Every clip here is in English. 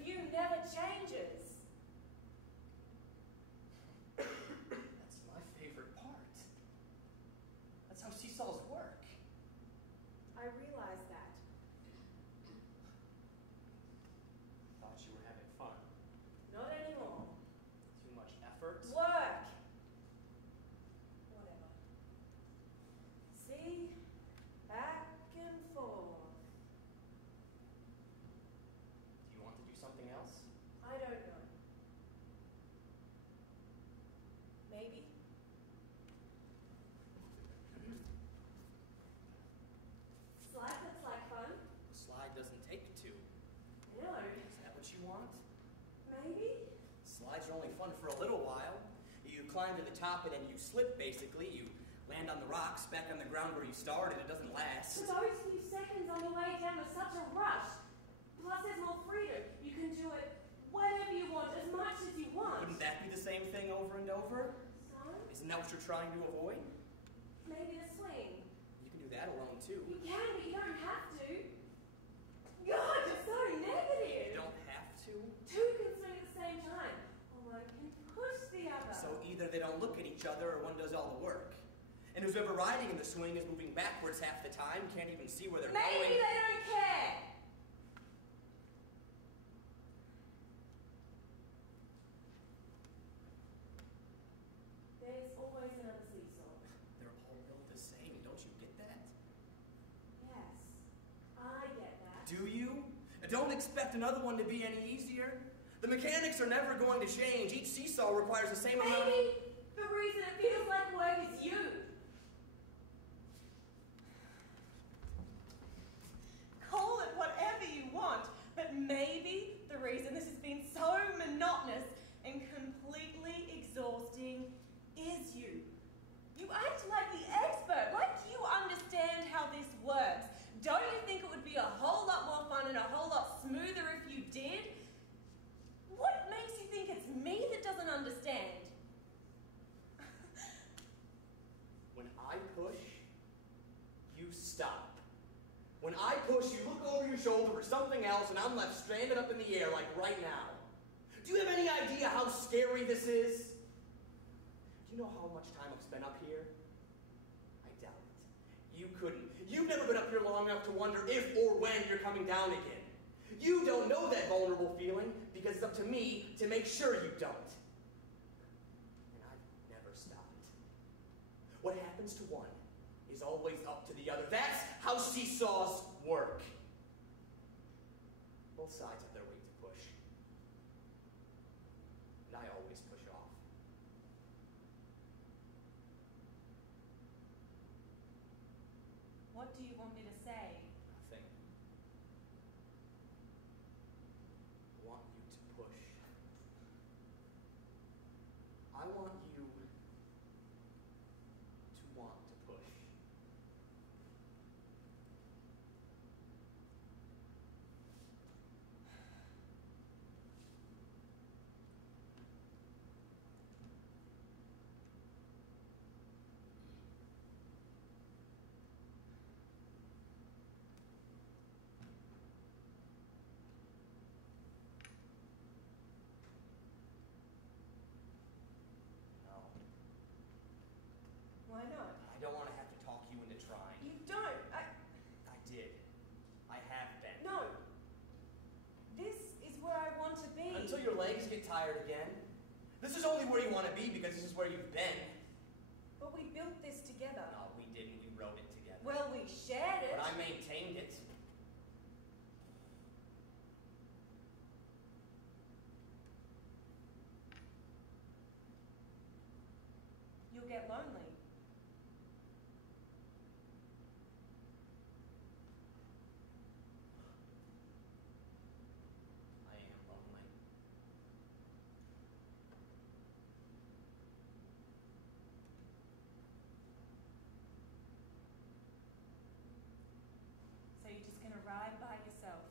of you never changes. That's my favorite part. That's how seesaws work. I realize that. Thought you were having fun. Not anymore. Too much effort. Work! Whatever. See? Back and forth. Do you want to do something else? I don't know. Maybe. Slide looks like fun. The slide doesn't take two. No. Is that what you want? Maybe. Slides are only fun for a little while. You climb to the top and then you slip, basically. You land on the rocks, back on the ground where you started. It doesn't last. For those few seconds on the way down was such a rush. Plus there's more freedom. You can do it whenever you want, as much as you want. Wouldn't that be the same thing over and over? So? Isn't that what you're trying to avoid? Maybe the swing. You can do that alone, too. You can, but you don't have to. God, you're so negative. You don't have to? Two can swing at the same time. Or one can push the other. So either they don't look at each other or one does all the work. And who's ever riding in the swing is moving backwards half the time, can't even see where they're going. Maybe they don't care. There's always another seesaw. They're all built the same, don't you get that? Yes, I get that. Do you? Don't expect another one to be any easier. The mechanics are never going to change. Each seesaw requires the same amount of... Maybe the reason it feels like work is you. Call it whatever you want, but maybe the reason this has been so monotonous and completely exhausting is you. You act like the expert, like you understand how this works. Don't you think it would be a whole lot more fun and a whole lot smoother if you did? What makes you think it's me that doesn't understand? When I push, you stop. When I push, you look over your shoulder for something else and I'm left stranded up in the air like right now. Do you have any idea how scary this is? Do you know how much time I've spent up here? I doubt it. You couldn't. You've never been up here long enough to wonder if or when you're coming down again. You don't know that vulnerable feeling because it's up to me to make sure you don't. And I've never stopped. What happens to one is always up to the other. That's how seesaws work. Both sides have their weight to push. And I always push off. What do you want me to say? Nothing. I want you to push. I want you to want to push. Why not? I don't want to have to talk you into trying. You don't. I did. I have been. No. This is where I want to be. Until your legs get tired again. This is only where you want to be because this is where you've been. But we built this together. No, we didn't. We wrote it together. Well, we shared it. But I maintained it. You'll get lonely. I am lonely. So you're just going to ride by yourself?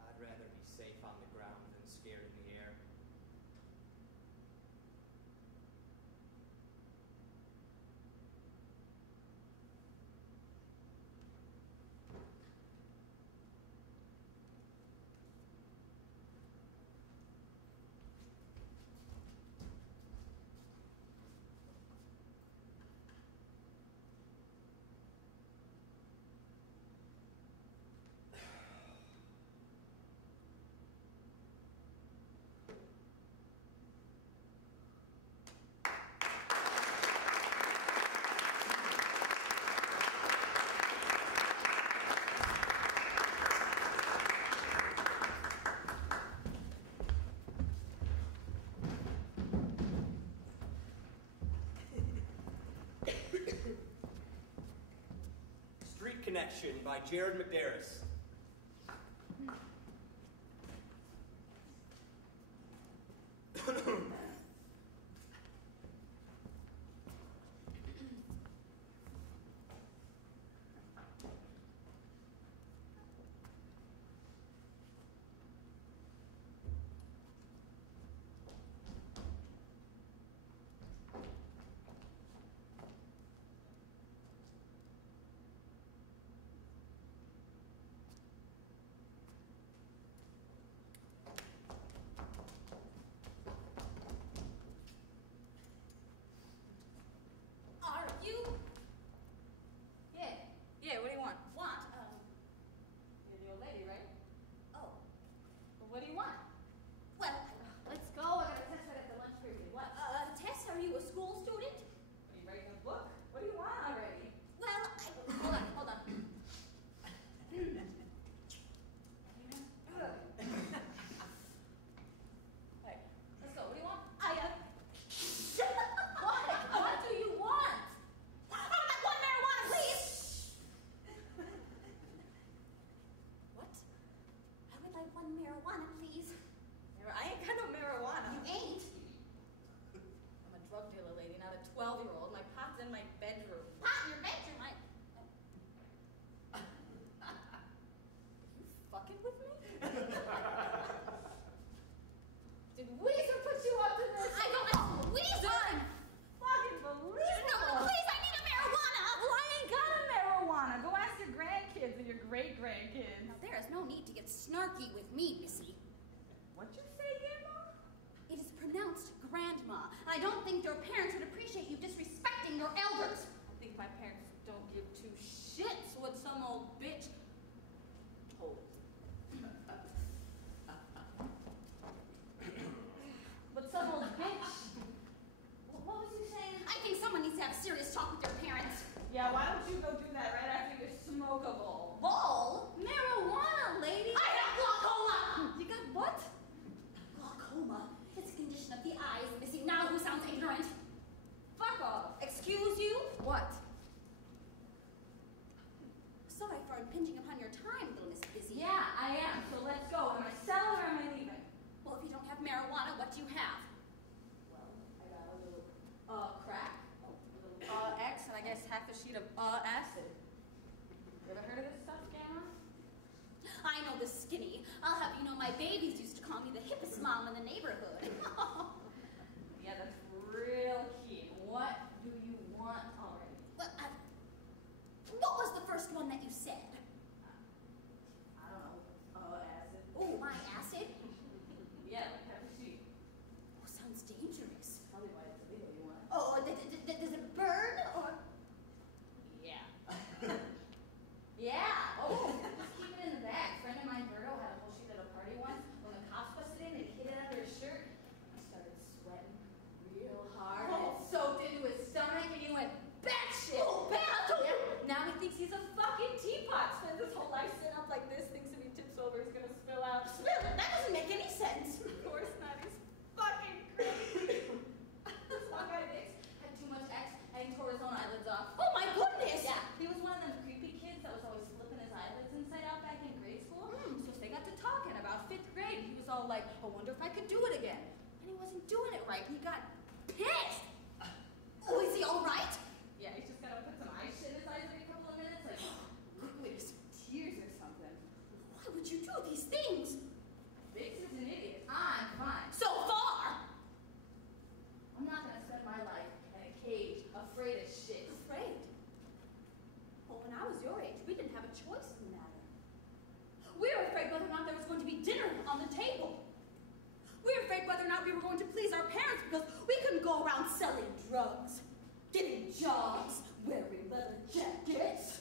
I'd rather be safe on the ground than scared in the air. Connection by Jared McDarris. Snarky with me, Missy. What'd you say, Grandma? It is pronounced grandma. And I don't think your parents would appreciate you disrespecting your elders. I think my parents don't give two shits what some old bitch told. But some old bitch? What was you saying? I think someone needs to have serious talk with your parents. Yeah, why don't you go do that right after you smoke a bowl? Bowl? Marijuana, lady. I have glaucoma. You got what? Glaucoma. It's a condition of the eyes, Missy. Now who sounds ignorant? Fuck off. Excuse you? What? Sorry for impinging upon your time, little Miss Busy. Yeah, I am. So let's go. Am I selling or am I leaving? Well, if you don't have marijuana, what do you have? Well, I got a little crack, a little X, and I guess half a sheet of acid. You ever heard of this stuff, Gamma? I know the skinny. I'll have you know my babies used to call me the hippest mom in the neighborhood. Yeah, that's real key. What do you want already? Well, what was the first one that you said? I don't know. Acid. Oh, my acid? Yeah, like half a sheet. Oh, sounds dangerous. Tell me why it's illegal. You want it? Oh, does it burn or? Yeah. Yeah. Oh, just keep it in the bag. A friend of mine, Virgo, had a whole sheet at a party once. When the cops busted in, they hid it under his shirt. He started sweating real hard. And it soaked into his stomach, and he went batshit. Oh, battle! Now he thinks he's a fucking teapot. Spends his whole life sitting up like this, thinks if he tips over, he's gonna spill out. Spill it? That doesn't make any sense. Of course not. He's fucking crazy. This one guy, Dix, had too much X, and he tore his own eyelids off. Oh my goodness! Yeah, he was one of them creepy kids that was always flipping his eyelids inside out back in grade school. So they got to talking about 5th grade. He was all like, I wonder if I could do it again. And he wasn't doing it right. He got pissed. Oh, is he all right? Yeah, he's just gotta put some ice shit in his eyes every couple of minutes, like liquid tears or something. Why would you do these things? Biggs is an idiot. I'm fine. So far! I'm not gonna spend my life in a cage, afraid of shit. Afraid? Well, when I was your age, we didn't have a choice in the matter. We were afraid whether or not there was going to be dinner on the table. We were afraid whether or not we were going to please our parents because we couldn't go around selling drugs, getting jobs, wearing leather jackets.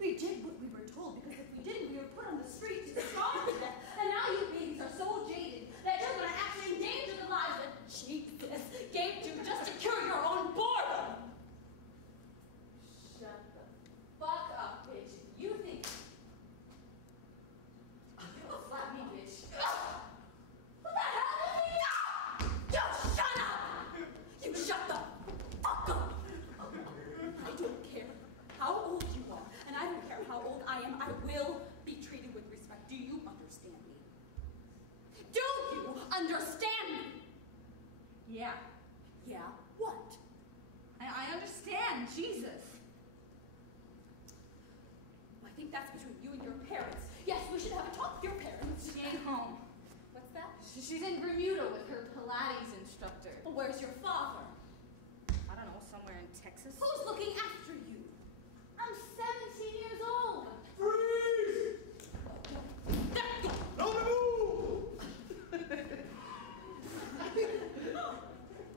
We did what we were told because if we didn't, we were put on the street to starve to death. And now you babies are so jaded that you're going to actually endanger the lives that Jesus gave you just to cure your own boredom. Shut the fuck up, bitch. You think you'll slap me, bitch. What the hell? You shut up! You shut the fuck up! I don't care. Yeah. Yeah? What? I understand, Jesus. I think that's between you and your parents. Yes, we should have a talk with your parents. She ain't home. What's that? She's in Bermuda with her Pilates instructor. Well, where's your father? I don't know, somewhere in Texas. Who's looking after you? I'm 17 years old. Freeze! No move!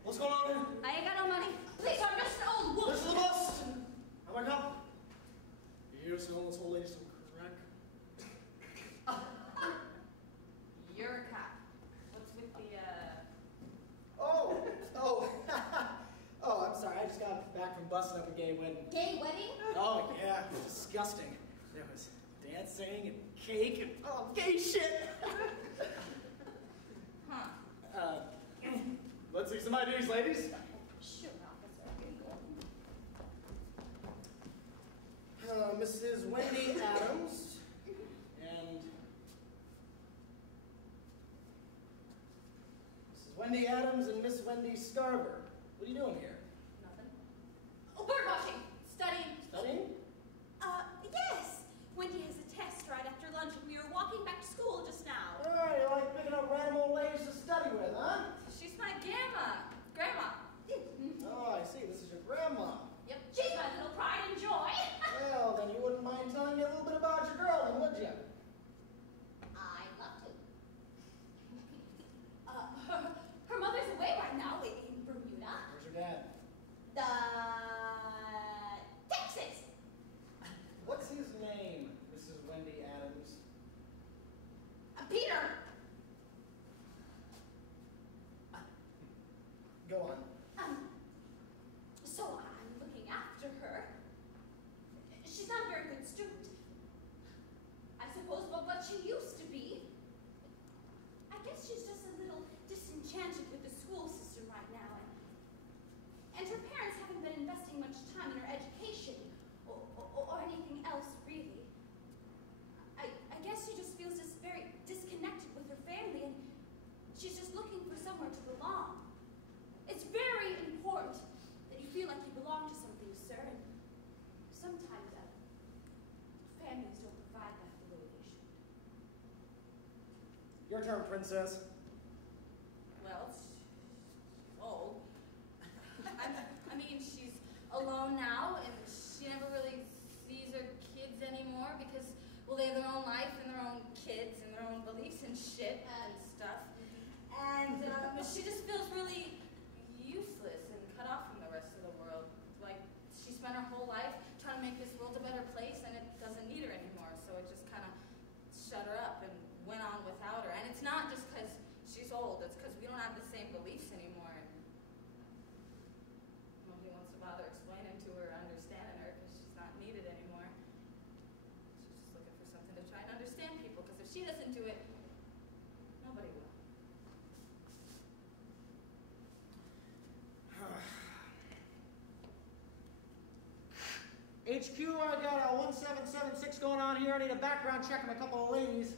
What's going on here? I ain't got no money. Please, I'm just an old woman. This is the bus. How about help? You here selling this old lady some crack? You're a cop. What's with the, Oh, I'm sorry. I just got back from busting up a gay wedding. Gay wedding? Oh, yeah. It was disgusting. There was dancing and cake and, oh, gay shit. huh? Let's see some IDs, ladies. Sure, officer. Mrs. Wendy Adams and Mrs. Wendy Adams and Miss Wendy Scarver. What are you doing here? Nothing. Oh, bird watching. Studying. Studying? Yes. Wendy has a test right after lunch, and we were walking back to school just now. Oh, you like picking up random old ladies to study with, huh? She's my grandma. Oh, I see. This is your grandma. Yep, she's my little pride and joy. Well, then you wouldn't mind telling me a little bit about your girl, then, would you? I'd love to. Her mother's away right now in Bermuda. Where's your dad? Texas. What's his name, Mrs. Wendy Adams? Peter. Go on. So I'm looking after her. She's not a very good student, I suppose, but she used to be. I guess she's just a little disenchanted with the school system right now, and her parents haven't been investing much time in her education or anything else really. I guess she just feels just very disconnected with her family, and she's just looking for somewhere to belong. It's very important that you feel like you belong to something, sir, and sometimes families don't provide that the way they should. Your turn, princess. Well, she's old. I mean, she's alone now, and she never really sees her kids anymore because, well, they have their own life and their own kids and their own beliefs and shit and stuff. And she just feels really useless and cut off from the rest of the world. Like, she spent her whole life trying to make this world a better place, and it doesn't need her anymore, so it just kind of shut her up and went on without her. And it's not just because she's old, it's because we don't have the same beliefs anymore. And nobody wants to bother explaining to her or understanding her because she's not needed anymore. She's just looking for something to try and understand people, because if she doesn't do it, nobody will. HQ, I got a 1776 going on here. I need a background check on a couple of ladies.